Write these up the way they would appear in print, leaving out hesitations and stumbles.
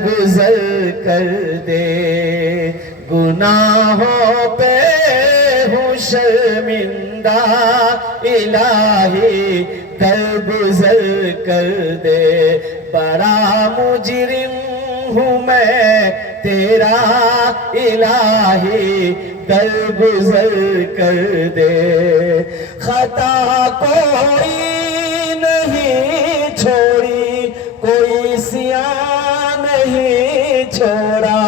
दरगुजर कर दे, गुनाहों पे हूँ शर्मिंदा, इलाही दरगुजर कर दे। बड़ा मुजरिम हूँ मैं तेरा, इलाही दरगुजर कर दे। खता कोई नहीं छोड़ी, कोई सियाह नहीं छोड़ा,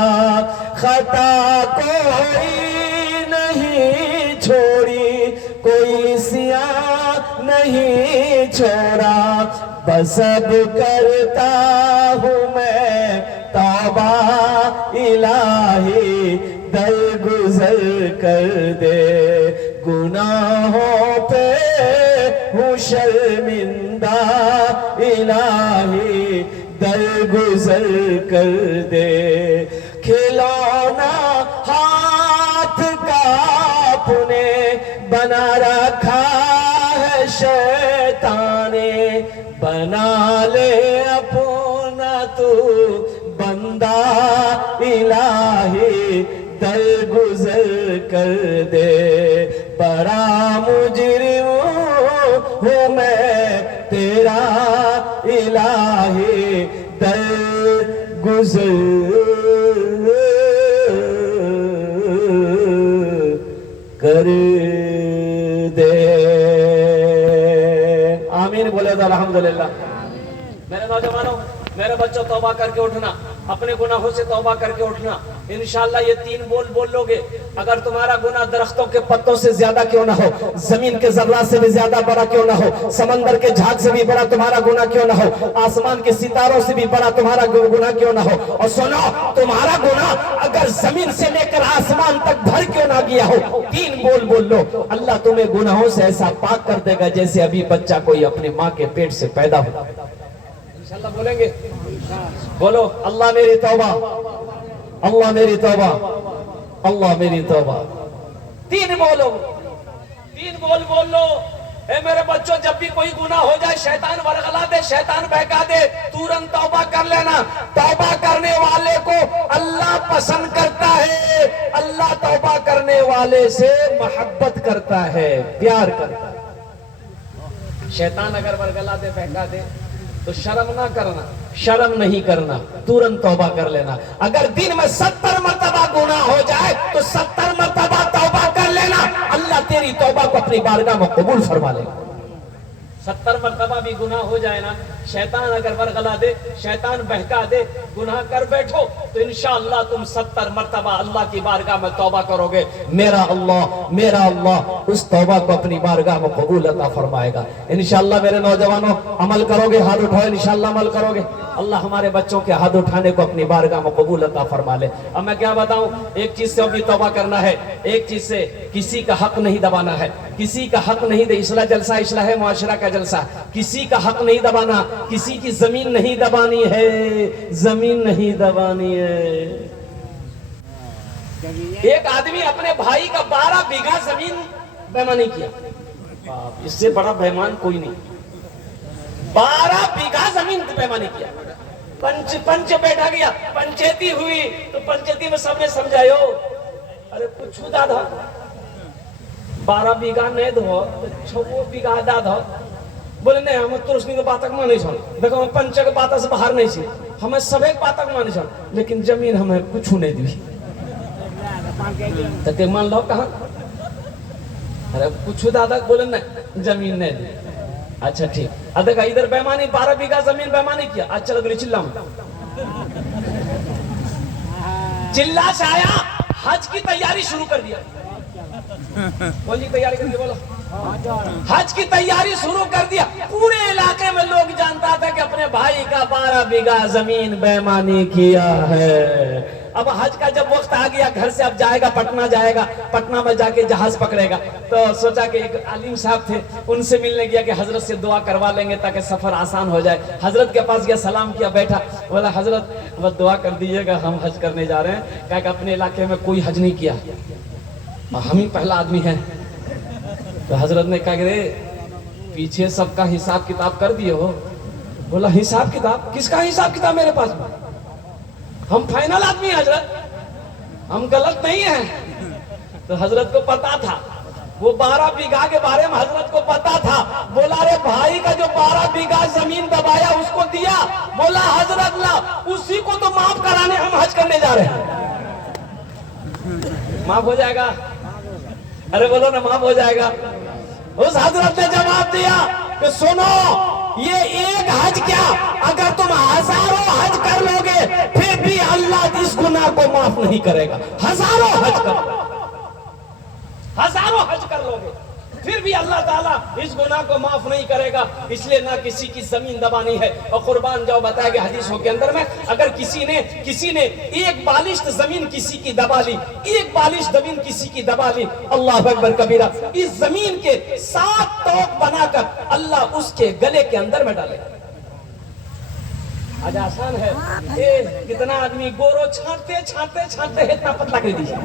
खता कोई नहीं छोड़ी, कोई सियाह नहीं छोड़ा। बस अब करता हूँ मैं तौबा, इलाही दरगुजर कर दे। गुनाहों पे हूँ शर्मिंदा, इलाही दरगुजर कर दे। खिलौना हाथ का अपने बना रखा है शैताने, बना ले अपना तू बंदा, इलाही दरगुजर कर दे। बड़ा मुजरिम हूँ मैं तेरा, इलाही दरगुजर कर दे। आमीन बोले तो अल्हम्दुलिल्लाह। मेरे नौजवानों, मेरे बच्चों, तौबा करके उठना, अपने गुनाहों से तौबा करके उठना। इंशाअल्लाह ये 3 बोल बोल लोगे, अगर तुम्हारा गुनाह दरख्तों के पत्तों से ज्यादा क्यों ना हो, जमीन के जर्रा से भी ज्यादा बड़ा क्यों ना हो, समंदर के झाग से भी बड़ा तुम्हारा गुनाह क्यों ना हो, आसमान के सितारों से भी बड़ा तुम्हारा गुनाह क्यों ना हो, और सुनो, तुम्हारा गुनाह अगर जमीन से लेकर आसमान तक भर क्यों ना गया हो, 3 बोल बोल लो, अल्लाह तुम्हें गुनाहों से ऐसा पाक कर देगा जैसे अभी बच्चा कोई अपने माँ के पेट से पैदा हो। इंशाअल्लाह बोलेंगे? बोलो, अल्लाह मेरी तौबा, अल्लाह मेरी तौबा, अल्लाह मेरी तौबा। 3 बोलो, 3 बोल बोल लो। ए मेरे बच्चों, जब भी कोई गुनाह हो जाए, शैतान वरगला दे, शैतान बहका दे, तुरंत तौबा कर लेना। तौबा करने वाले को अल्लाह पसंद करता है, अल्लाह तौबा करने वाले से मोहब्बत करता है, प्यार करता है। शैतान अगर वरगला दे, बहका दे, तो शर्म ना करना, शर्म नहीं करना, तुरंत तौबा कर लेना। अगर दिन में 70 मर्तबा गुनाह हो जाए तो 70 मर्तबा तौबा कर लेना, अल्लाह तेरी तौबा को अपनी बारगाह में कबूल फरमा लेगा। 70 मर्तबा भी गुनाह हो जाए ना, शैतान अगर वरगला दे, शैतान बहका दे, गुनाह कर बैठो, तो इंशाअल्लाह तुम 70 मर्तबा अल्लाह की बारगाह में तौबा करोगे। मेरा अल्लाह उस तौबा को अपनी बारगाह में कबूल अता फरमाएगा। इंशाअल्लाह मेरे नौजवानों, अमल करोगे? हाथ उठाओ, इंशाअल्लाह अमल करोगे। अल्लाह हमारे बच्चों के हाथ उठाने को अपनी बारगाह में कबूल अता फरमा ले। अब मैं क्या बताऊं, एक चीज से अभी तौबा करना है, एक चीज से, किसी का हक नहीं दबाना है, किसी का हक नहीं दे। इस्लाह जलसा, इस्लाह है मुआशरा का जलसा, किसी का हक नहीं दबाना, किसी की जमीन नहीं दबानी है, जमीन नहीं दबानी है। एक आदमी अपने भाई का 12 बीघा जमीन बेईमानी किया, इससे बड़ा बेईमान कोई नहीं। 12 बीघा जमीन बेईमानी किया। पंच बैठा गया, पंचायती हुई तो पंचायती में सबने समझायो, अरे कुछ दादा 12 बीघा नहीं दो, 6 बीघा दा दो। बोले नहीं, हम तुरसनी के बातक माने छन, देखो हम पंच के बात से बाहर नहीं छी, हमें सब एक बातक माने छन, लेकिन जमीन हमें कुछ नहीं दी। तो मान लो कहा, अरे कुछ दादा बोले नहीं, जमीन नहीं दी। अच्छा ठीक, देखा इधर बेईमानी, 12 बीघा जमीन बेईमानी किया। आज चल गई चिल्ला में, चिल्ला से आया, हज की तैयारी शुरू कर दिया। कौन सी तैयारी कर दी? बोलो, हज की तैयारी शुरू कर दिया। पूरे इलाके में लोग जानता था कि अपने भाई का 12 बीघा जमीन बेईमानी किया है। अब हज का जब वक्त आ गया, घर से अब जाएगा, पटना जाएगा, पटना में जाके जहाज पकड़ेगा, तो सोचा कि एक आलिम साहब थे, उनसे मिलने गया कि हजरत से दुआ करवा लेंगे ताकि सफर आसान हो जाए। हजरत के पास गया, सलाम किया, बैठा, बोला हजरत बस दुआ कर दीजिएगा, हम हज करने जा रहे हैं। क्या कि अपने इलाके में कोई हज नहीं किया, हम ही पहला आदमी है। तो हजरत ने कहा कि पीछे सबका हिसाब किताब कर दिए हो? बोला हिसाब किताब? किसका हिसाब किताब मेरे पास? हम फाइनल आदमी हैं हजरत, हम गलत नहीं हैं। तो हजरत को पता था, वो 12 बीघा के बारे में हजरत को पता था। बोला रे भाई का जो 12 बीघा जमीन दबाया उसको दिया। बोला हजरत ला, उसी को तो माफ कराने हम हज करने जा रहे हैं। माफ हो जाएगा? अरे बोलो ना, माफ हो जाएगा। उस हजरत ने जवाब दिया कि सुनो, ये एक हज क्या, अगर तुम हजारों हज कर लोगे फिर भी अल्लाह इस गुनाह को माफ नहीं करेगा। हजारों हज कर लोगे फिर भी अल्लाह ताला इस गुनाह को माफ नहीं करेगा। इसलिए ना किसी की जमीन दबानी है। और कुर्बान जाओ, बताया गया हदीसों के अंदर में, अगर किसी ने एक बालिश जमीन किसी की दबा ली, एक बालिश जमीन किसी की दबा ली, अल्लाह अकबर कबीरा, इस जमीन के 7 तोक बनाकर अल्लाह उसके गले के अंदर में डाले। आज आसान है, कितना आदमी गोरो छांटते छांटते छांटते इतना पतला कर दीजिए।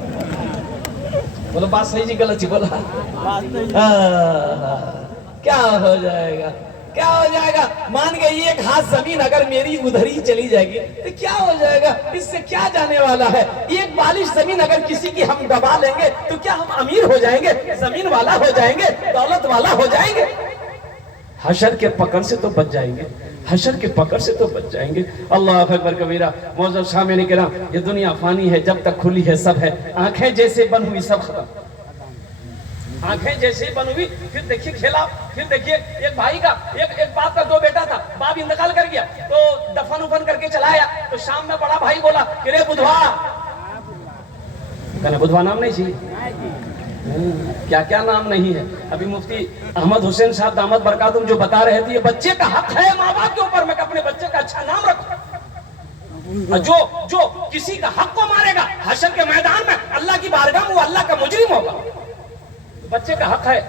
बोलो बात सही जी गलत जी? बोला क्या हो जाएगा, क्या हो जाएगा? मान गई एक हाथ जमीन अगर मेरी उधर ही चली जाएगी तो क्या हो जाएगा? इससे क्या जाने वाला है? एक बालिश जमीन अगर किसी की हम दबा लेंगे तो क्या हम अमीर हो जाएंगे, जमीन वाला हो जाएंगे, दौलत वाला हो जाएंगे? हशर के पकड़ से तो बच जाएंगे, हशर के पकड़ से तो बच जाएंगे। अल्लाह अकबर कबीरा। मौजूद शामिल किराम, ये दुनिया फानी है, जब तक खुली है सब है। आंखें जैसे बन हुई सब खत्म, आंखें जैसे ही बन हुई। फिर देखिए खेला, फिर देखिए एक भाई का, एक बाप का 2 बेटा था, बाप इंतकाल कर गया तो दफन उफन करके चलाया। तो शाम में बड़ा भाई बोला कि रे बुधवा, कहने बुधवा नाम नहीं चाहिए, क्या क्या नाम नहीं है। अभी मुफ्ती अहमद हुसैन साहब दामद बरकातुम जो बता रहे थे, ये बच्चे का हक है माँ बाप के ऊपर में अपने बच्चे का अच्छा नाम रखो। जो किसी का हक को मारेगा हशर के मैदान में अल्लाह की बारगाह में वो अल्लाह का मुजरिम होगा। बच्चे का हक है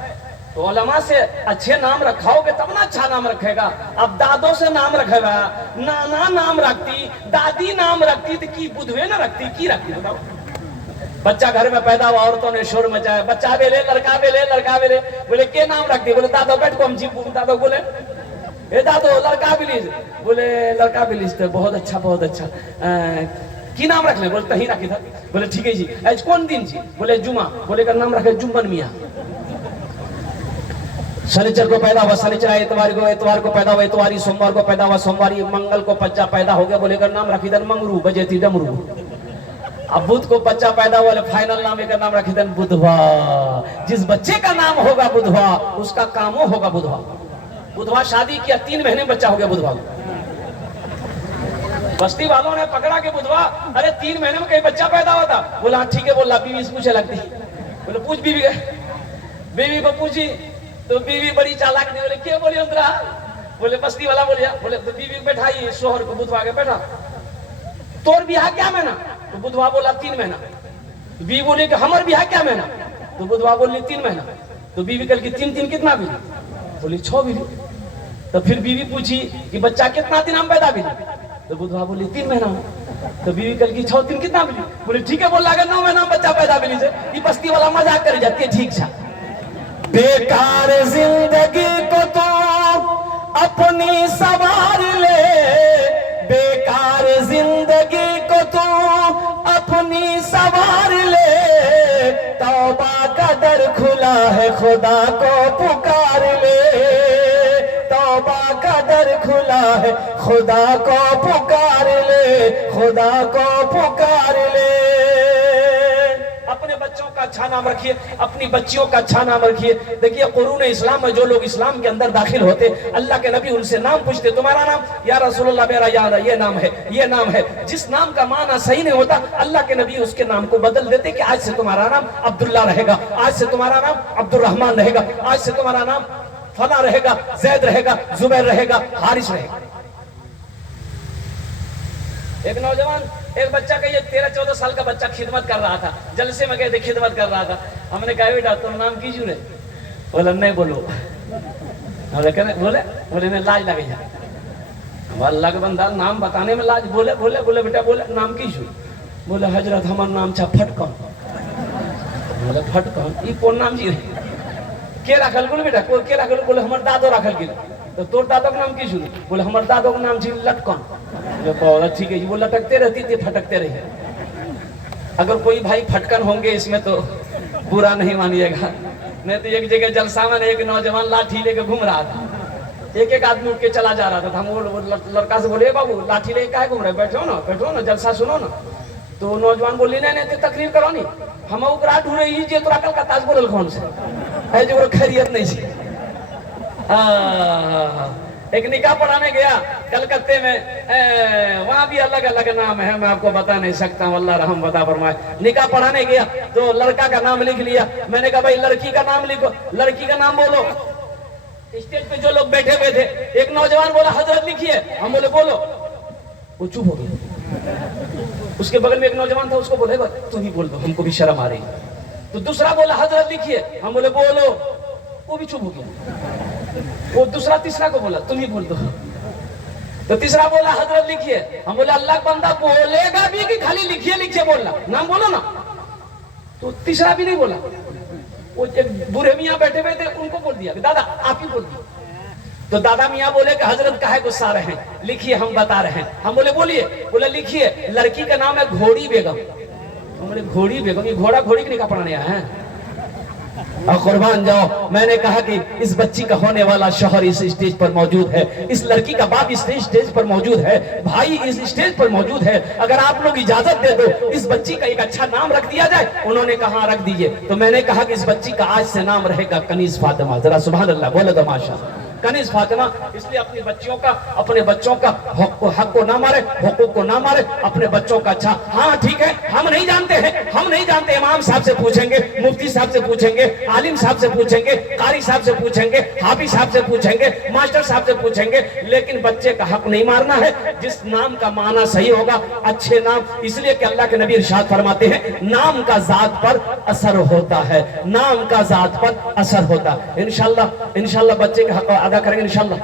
तो उलमा से अच्छे नाम रखाओगे तब ना अच्छा नाम रखेगा। अब दादों से नाम रखेगा, नाना नाम रखती, दादी नाम रखती तो की बुधवे ना रखती, की रखती बताओ? बच्चा घर में पैदा हुआ, औरतों ने शोर मचाया, बच्चा बेले लड़का बेले लड़का बेले, बोले के नाम रख दी? बोले दादो बैठ को हम जी। दादो बोले ए दादो लड़का बिलीज, बोले लड़का बिलीज तो बहुत अच्छा बहुत अच्छा, की नाम रख ले? बोले तही रखी था। बोले ठीक है जी, आज कौन दिन जी? बोले जुमा। बोले का नाम रखे जुम्मन मियाँ। शनिचर को पैदा हुआ शनिचर, एतवार को पैदा हुआ एतवारी, सोमवार को पैदा हुआ सोमवारी, मंगल को बच्चा पैदा हो गया, बोले का नाम रखी दन मंगरू बजे थी डमरू। अब बुध को बच्चा पैदा हुआ, फाइनल नाम का नाम रखी दन बुधवा। जिस बच्चे का नाम होगा बुधवा उसका कामो होगा बुधवा। बुधवा शादी किया, 3 महीने में बच्चा हो गया बुधवा। बस्ती वालों ने पकड़ा के बुधवा, अरे 3 महीने में कहीं बच्चा पैदा होता? बोला ठीक है। बोला बीवी से पूछे लगती, बोले पूछ बीवी का। बीवी को पूछी तो बीवी बड़ी चालाक थी, बोले क्या बोली अंतरा? बोले बस्ती वाला बोलिया। बोले तो बीवी बैठाई शोहर को, बुधवा के बैठा, तोर बिहार क्या महीना? तो बुधवा बोला 3 महीना। बीवी बोली कि हमार बिहार क्या महीना? तो बुधवा बोली 3 महीना। तो बीवी कल की 3 कितना भी? बोली 6 भी। तो फिर बीवी पूछी कि बच्चा कितना दिन हम पैदा भी? तो बुधवा बोली 3 महीना। तो बीवी कल की 6 दिन कितना भी? बोले ठीक है। बोला अगर 9 महीना बच्चा पैदा भी से ये बस्ती वाला मजाक कर जाती है। ठीक है, बेकार जिंदगी को तो अपनी सवार ले, बेकार जिंदगी को तो अपनी सवार ले, तौबा का दर खुला है खुदा को पुकार ले, तौबा का दर खुला है खुदा को पुकार ले, खुदा को पुकार ले। अपने बच्चों का अच्छा नाम रखिए, अपनी बच्चियों का अच्छा नाम रखिए। देखिए कुरून इस्लाम में जो लोग इस्लाम के अंदर दाखिल होते, अल्लाह के नबी उनसे नाम पूछते, तुम्हारा नाम? या रसूलुल्लाह मेरा यार ये नाम है, ये नाम है। जिस नाम का माना सही नहीं होता अल्लाह के नबी उसके नाम को बदल देते कि आज से तुम्हारा नाम अब्दुल्ला रहेगा, आज से तुम्हारा नाम अब्दुर्रहमान रहेगा, आज से तुम्हारा नाम फला रहेगा, जैद रहेगा, जुबैर रहेगा, हारिस रहेगा। एक नौजवान, एक बच्चा का, ये 13-14 साल का बच्चा खिदमत कर रहा था, जलसे में गए थे खिदमत कर रहा था। हमने कहा बेटा तुम नाम कीजिए रे? बोला नहीं बोलो। बोले नहीं लाज लगे जा, अल्लाह के बंदा नाम बताने में लाज। बोले बोले बोले बेटा बोले नाम कीजिए? बोले हजरत हमारा नाम छा फटकन। बोले फटकन ये कौन नाम जी? के रखल? बोले बेटा के रखल? बोले हमारे दादो रखल गिर। तो तोर दादो का नाम कीजिए? बोले हमारे दादो का नाम जी लटकन। जो पौधा ठीक है, वो लटकते रहती थी, फटकते रही। अगर कोई भाई फटकन होंगे इसमें तो बुरा नहीं मानिएगा। नहीं तो एक जगह जलसा में एक नौजवान लाठी लेके घूम रहा था, एक एक आदमी उठ के चला जा रहा था। हम वो लड़का से बोले, बाबू लाठी लेके काहे घूम रहे, बैठो ना जलसा सुनो ना। तो नौजवान बोली, नहीं तकरीर करो नहीं, हम ओकरा ढूंढ रही जे तोरा कल का ताज बोलल कौन से है जो खैरियत नहीं थी। एक निकाह पढ़ाने गया कलकत्ते में, वहां भी अलग अलग नाम है, मैं आपको बता नहीं सकता, अल्लाह रहम बता फरमाए। निकाह पढ़ाने गया तो लड़का का नाम लिख लिया। मैंने कहा भाई लड़की का नाम लिखो, लड़की का नाम बोलो। स्टेज पे जो लोग बैठे हुए थे, एक नौजवान बोला हजरत लिखिए, हम बोले बोलो, वो चुप हो गया। उसके बगल में एक नौजवान था, उसको बोले तुम ही बोल दो, हमको भी शर्म आ रही। तो दूसरा बोला हजरत लिखिए, हम बोले बोलो, वो भी चुप हो गया। वो दूसरा तीसरा को बोला तुम ही बोल दो। तो तीसरा बोला हजरत लिखिए, हम बोले अल्लाह बंदा बोलेगा भी कि खाली लिखिए लिखिए बोलना, नाम बोलो ना। तो तीसरा भी नहीं बोला। वो एक बूढ़े मियाँ बैठे हुए थे, उनको बोल दिया दादा आप ही बोल दिए। तो दादा मियाँ बोले कि हजरत काहे गुस्सा रहे हैं, लिखिए हम बता रहे हैं। हम बोले बोलिए, बोले लिखिए लड़की का नाम है घोड़ी बेगम। हम बोले घोड़ी बेगम, ये घोड़ा घोड़ी के निकाह पढ़ाने आया है। और कुर्बान जाओ, मैंने कहा कि इस बच्ची का होने वाला शौहर इस स्टेज पर मौजूद है, इस लड़की का बाप इस स्टेज पर मौजूद है, भाई इस स्टेज पर मौजूद है। अगर आप लोग इजाजत दे दो इस बच्ची का एक अच्छा नाम रख दिया जाए। उन्होंने कहा रख दीजिए। तो मैंने कहा कि इस बच्ची का आज से नाम रहेगा कनीज फातिमा। जरा सुभान अल्लाह बोले तमाशा, कनीज फातिमा। इसलिए अपनी बच्चियों का, अपने बच्चों का हक को ना मारे, हुकूक को ना मारे, अपने बच्चों का अच्छा। हाँ ठीक है, हम नहीं जानते हैं, हम नहीं जानते। इमाम साहब से पूछेंगे, मुफ्ती साहब से पूछेंगे, आलिम साहब से पूछेंगे, कारी साहब से पूछेंगे, हाफिज साहब से पूछेंगे, मास्टर साहब से पूछेंगे, लेकिन बच्चे का हक नहीं मारना है। जिस नाम का माना सही होगा, अच्छे नाम, इसलिए कि अल्लाह के नबी इरशाद फरमाते हैं नाम का जात पर असर होता है, नाम का जात पर असर होता है। इंशाल्लाह बच्चे का हक अदा करेंगे इंशाल्लाह।